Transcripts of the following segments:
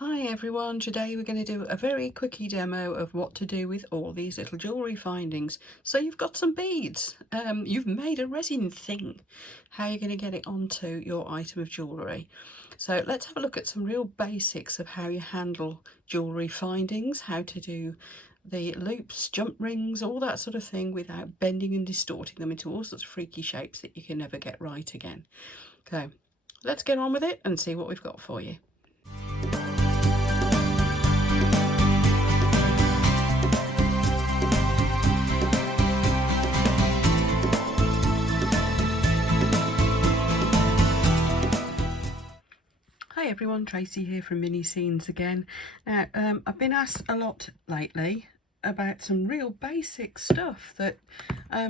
Hi everyone, today we're going to do a very quickie demo of what to do with all these little jewellery findings. So you've got some beads, you've made a resin thing. How are you going to get it onto your item of jewellery? So let's have a look at some real basics of how you handle jewellery findings, how to do the loops, jump rings, all that sort of thing without bending and distorting them into all sorts of freaky shapes that you can never get right again. So let's get on with it and see what we've got for you. Hi everyone, Tracey here from MiniScenes again. Now, I've been asked a lot lately about some real basic stuff that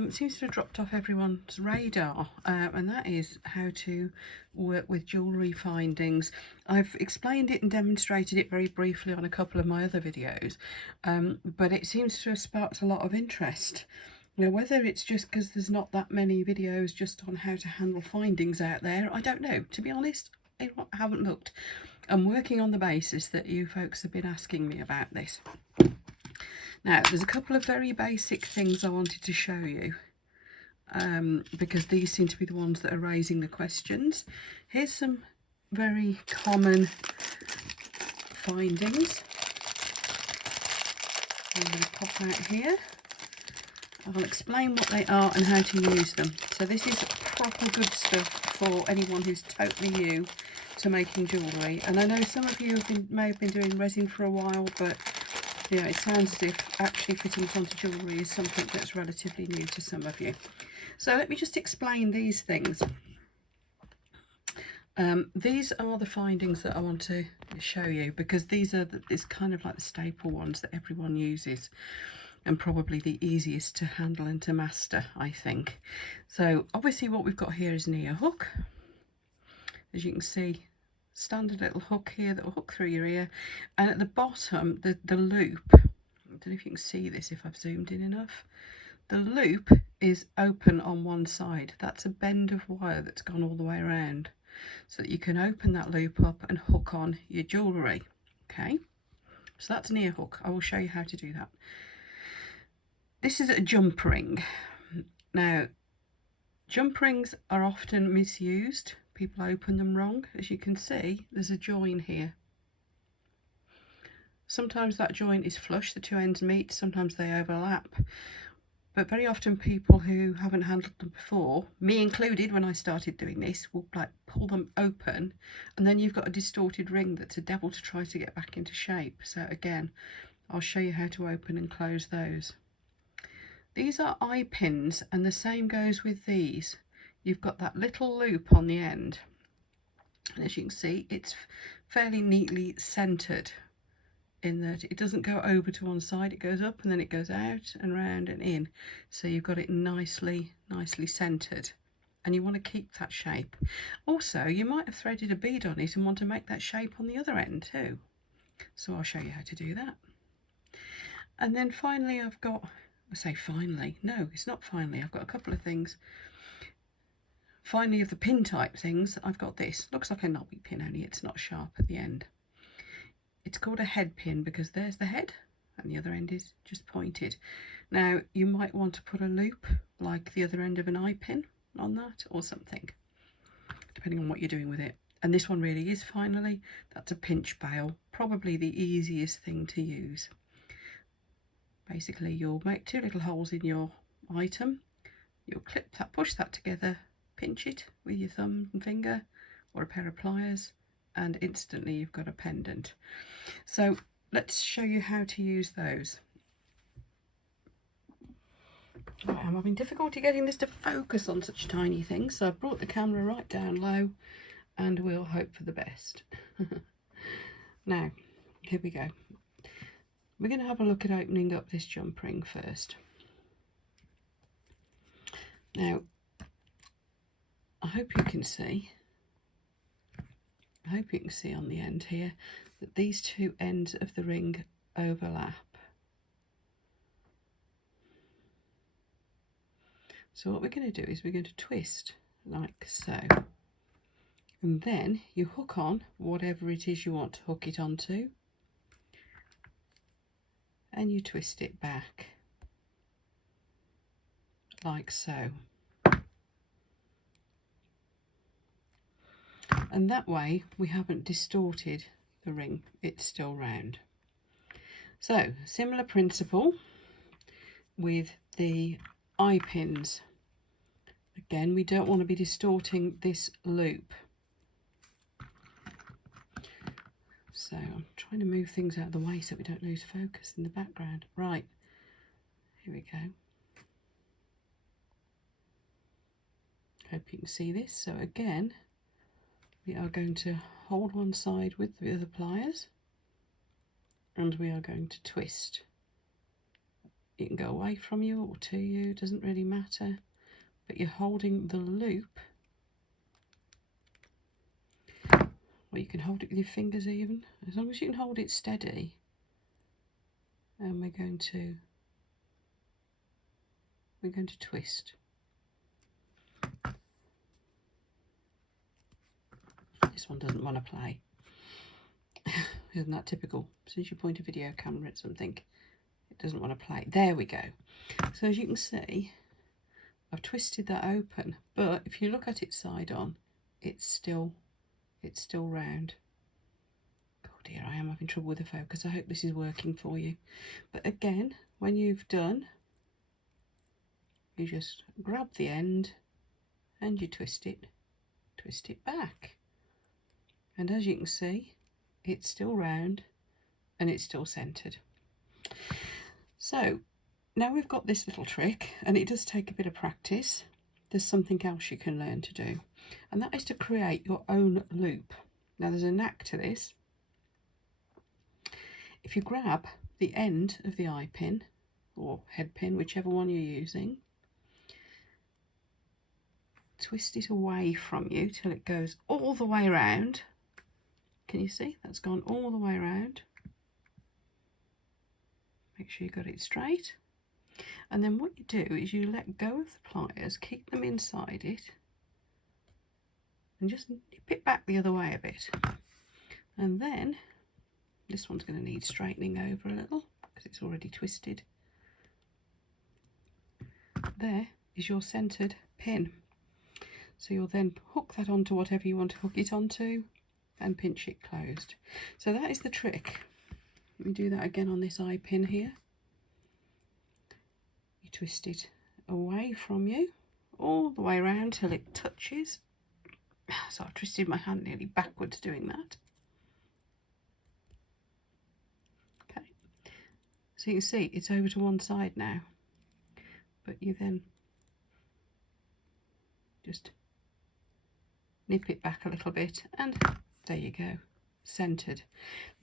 seems to have dropped off everyone's radar, and that is how to work with jewellery findings. I've explained it and demonstrated it very briefly on a couple of my other videos, but it seems to have sparked a lot of interest. Now, whether it's just because there's not that many videos just on how to handle findings out there, I don't know. To be honest, I haven't looked. I'm working on the basis that you folks have been asking me about this. Now, there's a couple of very basic things I wanted to show you, because these seem to be the ones that are raising the questions. Here's some very common findings. I'm going to pop out here. I'll explain what they are and how to use them. So this is proper good stuff for anyone who's totally new to making jewellery. And I know some of you may have been doing resin for a while, but you know, it sounds as if actually fitting it onto jewellery is something that's relatively new to some of you. So let me just explain these things. These are the findings that I want to show you, because these are it's kind of like the staple ones that everyone uses, and probably the easiest to handle and to master, I think. So obviously what we've got here is an ear hook. As you can see, standard little hook here that will hook through your ear, and at the bottom the loop, I don't know if you can see this if I've zoomed in enough, the loop is open on one side. That's a bend of wire that's gone all the way around, so that you can open that loop up and hook on your jewellery. Okay, so that's an ear hook. I will show you how to do that. This is a jump ring. Now, jump rings are often misused. People open them wrong. As you can see, there's a join here. Sometimes that join is flush, the two ends meet, sometimes they overlap. But very often people who haven't handled them before, me included when I started doing this, will like pull them open, and then you've got a distorted ring that's a devil to try to get back into shape. So again, I'll show you how to open and close those. These are eye pins, and the same goes with these. You've got that little loop on the end, and as you can see, it's fairly neatly centered in that it doesn't go over to one side, it goes up and then it goes out and round and in. So you've got it nicely centered, and you want to keep that shape. Also, you might have threaded a bead on it and want to make that shape on the other end too. So I'll show you how to do that. And then finally, I've got, I say finally, no, it's not finally, I've got a couple of things. Finally, of the pin type things, I've got this. Looks like a knobby pin, only it's not sharp at the end. It's called a head pin because there's the head and the other end is just pointed. Now, you might want to put a loop like the other end of an eye pin on that or something, depending on what you're doing with it. And this one really is finally, that's a pinch bail, probably the easiest thing to use. Basically, you'll make two little holes in your item, you'll clip that, push that together, pinch it with your thumb and finger or a pair of pliers, and instantly you've got a pendant. So let's show you how to use those. I'm having difficulty getting this to focus on such tiny things, so I've brought the camera right down low and we'll hope for the best. Now, here we go. We're going to have a look at opening up this jump ring first. Now, I hope you can see on the end here that these two ends of the ring overlap. So what we're going to do is we're going to twist like so, And then you hook on whatever it is you want to hook it onto, and you twist it back like so. And that way we haven't distorted the ring, it's still round. So similar principle with the eye pins. Again, we don't want to be distorting this loop. So I'm trying to move things out of the way so we don't lose focus in the background. Right, here we go. Hope you can see this. So again, we are going to hold one side with the other pliers, and we are going to twist. It can go away from you or to you, doesn't really matter, but you're holding the loop, or you can hold it with your fingers even, as long as you can hold it steady. And we're going to twist. This one doesn't want to play. Isn't that typical? Since you point a video camera at something, it doesn't want to play. There we go. So as you can see, I've twisted that open, but if you look at it side on, it's still round. Oh dear, I am having trouble with the focus. I hope this is working for you. But again, when you've done, you just grab the end and you twist it back. And as you can see, it's still round and it's still centered. So now we've got this little trick, and it does take a bit of practice. There's something else you can learn to do, and that is to create your own loop. Now there's a knack to this. If you grab the end of the eye pin or head pin, whichever one you're using, twist it away from you till it goes all the way around. Can you see? That's gone all the way around. Make sure you got it straight. And then what you do is you let go of the pliers, keep them inside it, and just nip it back the other way a bit. And then this one's going to need straightening over a little because it's already twisted. There is your centered pin. So you'll then hook that onto whatever you want to hook it onto and pinch it closed. So that is the trick. Let me do that again on this eye pin here. You twist it away from you all the way around till it touches. So I've twisted my hand nearly backwards doing that. Okay, so you can see it's over to one side now, but you then just nip it back a little bit, and there you go, centered.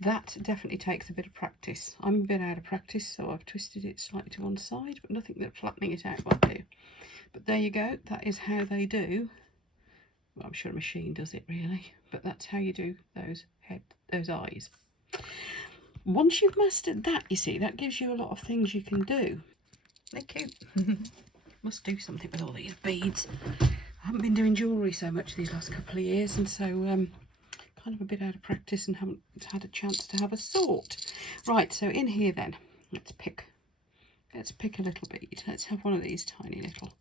That definitely takes a bit of practice. I'm a bit out of practice, so I've twisted it slightly to one side, but nothing that flattening it out will do. But there you go, that is how they do. Well, I'm sure a machine does it really, but that's how you do those eyes. Once you've mastered that, you see, that gives you a lot of things you can do. They're cute. Must do something with all these beads. I haven't been doing jewellery so much these last couple of years, and so kind of a bit out of practice and haven't had a chance to have a sort. Right, so in here then, let's pick a little bead. Let's have one of these tiny little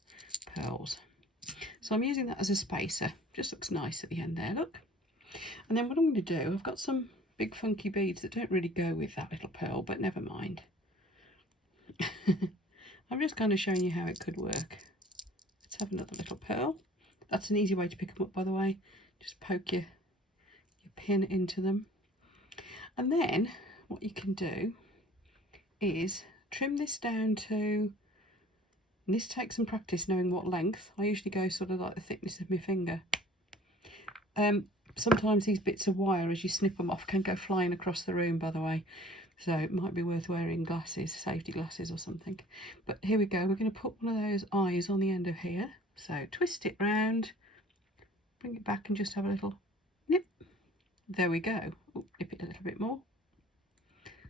pearls. So I'm using that as a spacer. Just looks nice at the end there, look. And then what I'm going to do, I've got some big funky beads that don't really go with that little pearl, but never mind. I'm just kind of showing you how it could work. Let's have another little pearl. That's an easy way to pick them up, by the way. Just poke your pin into them. And then what you can do is trim this down to, and this takes some practice knowing what length. I usually go sort of like the thickness of my finger. Sometimes these bits of wire, as you snip them off, can go flying across the room, by the way. So it might be worth wearing glasses, safety glasses or something. But here we go, we're going to put one of those eyes on the end of here. So twist it round, bring it back and just have a little nip. There we go. Ooh, nip it a little bit more.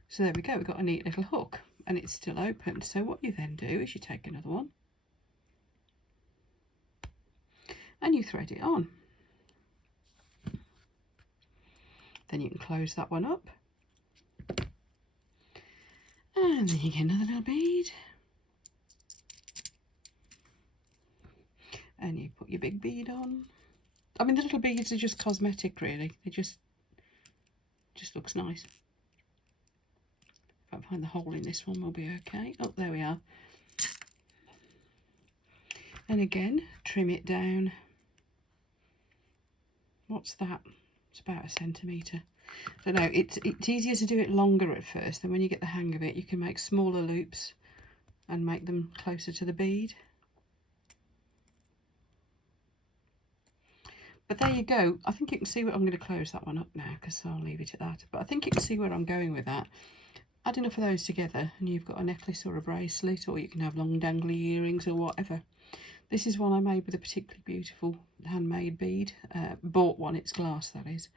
So there we go, we've got a neat little hook and it's still open. So what you then do is you take another one and you thread it on. Then you can close that one up. And then you get another little bead. And you put your big bead on. I mean, the little beads are just cosmetic, really. They just looks nice. If I find the hole in this one, we'll be okay. Oh, there we are. And again, trim it down. What's that? It's about 1 centimetre. So no, it's easier to do it longer at first. Then when you get the hang of it, you can make smaller loops and make them closer to the bead. But there you go. I think you can see what I'm going to close that one up now, because I'll leave it at that. But I think you can see where I'm going with that. Add enough of those together and you've got a necklace or a bracelet, or you can have long dangly earrings or whatever. This is one I made with a particularly beautiful handmade bead. Bought one, it's glass that is,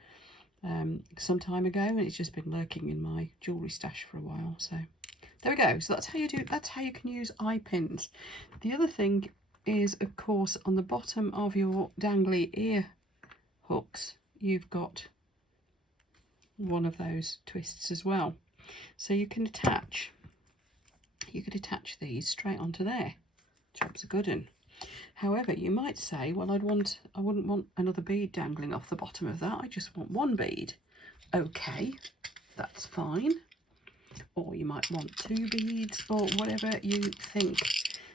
some time ago, and it's just been lurking in my jewellery stash for a while. So there we go. So that's how you do. That's how you can use eye pins. The other thing is, of course, on the bottom of your dangly ear hooks, you've got one of those twists as well. So you can attach these straight onto there. Job's a good un. However, you might say, well, I wouldn't want another bead dangling off the bottom of that. I just want one bead. Okay, that's fine. Or you might want 2 beads, or whatever you think.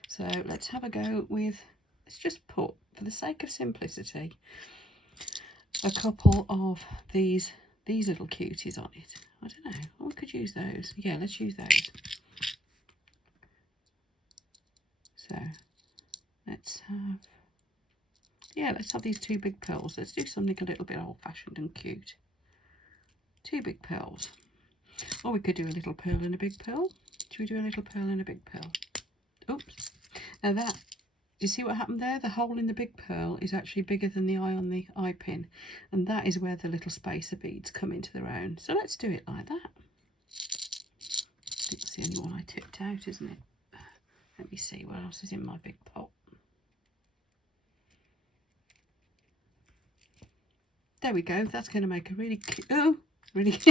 So let's have a go with, let's just put, for the sake of simplicity, a couple of these little cuties on it. I don't know, oh, we could use those. Yeah, let's use those. So let's have these 2 big pearls. Let's do something a little bit old-fashioned and cute. 2 big pearls. Or we could do a little pearl and a big pearl. Should we do a little pearl and a big pearl? Oops. Now that, do you see what happened there? The hole in the big pearl is actually bigger than the eye on the eye pin. And that is where the little spacer beads come into their own. So let's do it like that. I think it's the only one I tipped out, isn't it? Let me see what else is in my big pot. There we go. That's going to make a really cute, she's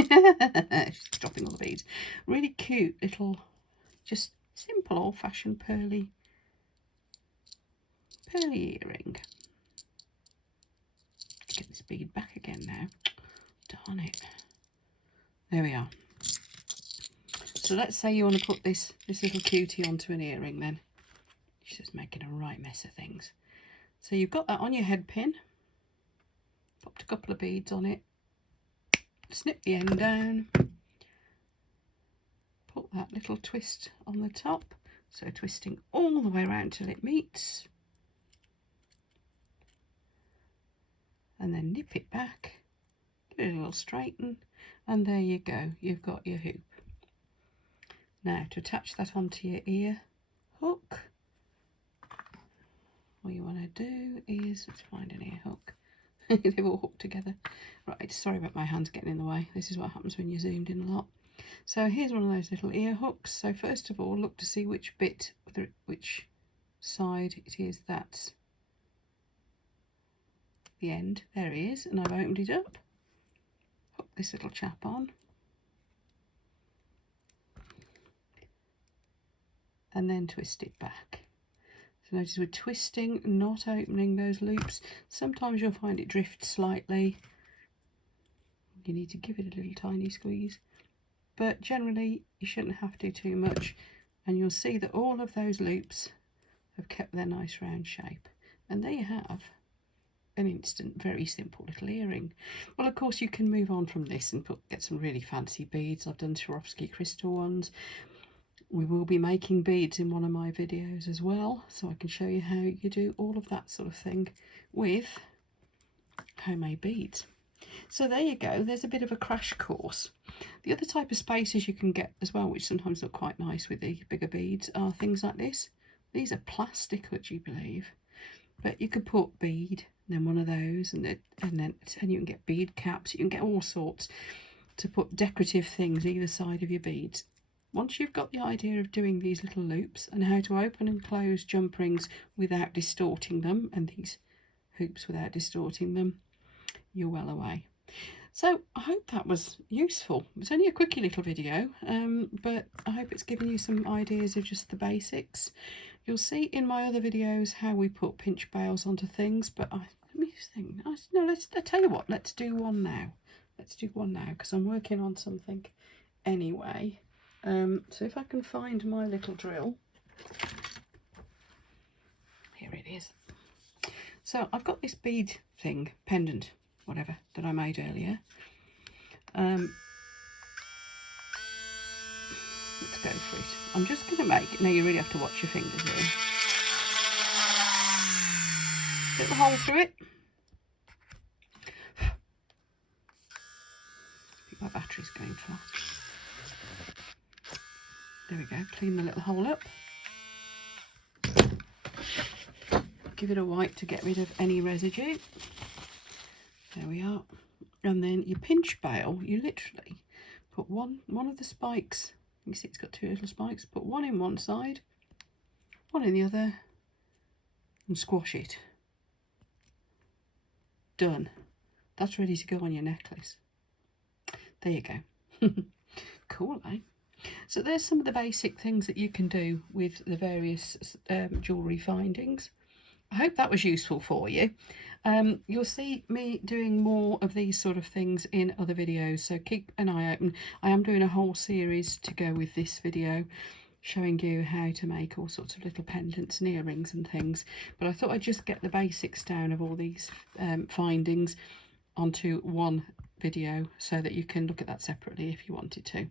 dropping all the beads. Really cute little, just simple old-fashioned pearly earring. Get this bead back again now. Darn it. There we are. So let's say you want to put this little cutie onto an earring then. She's just making a right mess of things. So you've got that on your head pin. Popped a couple of beads on it. Snip the end down. Put that little twist on the top. So twisting all the way around till it meets. And then nip it back. Give it a little straighten. And there you go. You've got your hoop. Now to attach that onto your ear hook, what you want to do is, let's find an ear hook. They've all hooked together. Right, sorry about my hands getting in the way. This is what happens when you're zoomed in a lot. So here's one of those little ear hooks. So first of all, look to see which bit, which side it is that's the end. There it is, and I've opened it up. Hook this little chap on. And then twist it back. So notice we're twisting, not opening those loops. Sometimes you'll find it drifts slightly. You need to give it a little tiny squeeze. But generally you shouldn't have to too much. And you'll see that all of those loops have kept their nice round shape. And there you have an instant, very simple little earring. Well, of course you can move on from this and get some really fancy beads. I've done Swarovski crystal ones. We will be making beads in one of my videos as well, so I can show you how you do all of that sort of thing with homemade beads. So there you go, there's a bit of a crash course. The other type of spacers you can get as well, which sometimes look quite nice with the bigger beads, are things like this. These are plastic, would you believe? But you could put bead, and then one of those, and you can get bead caps, you can get all sorts to put decorative things either side of your beads. Once you've got the idea of doing these little loops and how to open and close jump rings without distorting them, and these hoops without distorting them, you're well away. So I hope that was useful. It's only a quickie little video, but I hope it's given you some ideas of just the basics. You'll see in my other videos how we put pinch bails onto things, but let me think. No, I tell you what, let's do one now. Let's do one now because I'm working on something anyway. So if I can find my little drill. Here it is. So I've got this bead thing, pendant, whatever, that I made earlier. Let's go for it. I'm just going to make, now you really have to watch your fingers here. Little hole through it. I think my battery's going flat. There we go, clean the little hole up. Give it a wipe to get rid of any residue. There we are. And then your pinch bail, you literally put one of the spikes, you see it's got two little spikes, put one in one side, one in the other, and squash it. Done. That's ready to go on your necklace. There you go. Cool, eh? So there's some of the basic things that you can do with the various jewellery findings. I hope that was useful for you. You'll see me doing more of these sort of things in other videos, so keep an eye open. I am doing a whole series to go with this video, showing you how to make all sorts of little pendants and earrings and things. But I thought I'd just get the basics down of all these findings onto one video so that you can look at that separately if you wanted to.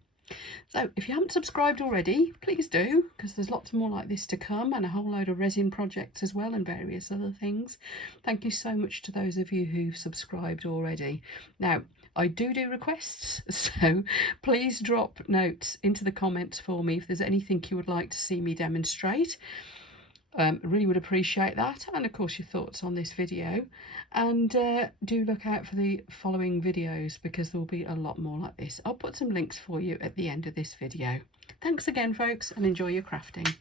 So if you haven't subscribed already, please do, because there's lots more like this to come, and a whole load of resin projects as well and various other things. Thank you so much to those of you who've subscribed already. Now, I do requests, so please drop notes into the comments for me if there's anything you would like to see me demonstrate. Really would appreciate that, and of course your thoughts on this video, and do look out for the following videos because there will be a lot more like this. I'll put some links for you at the end of this video. Thanks again folks, and enjoy your crafting.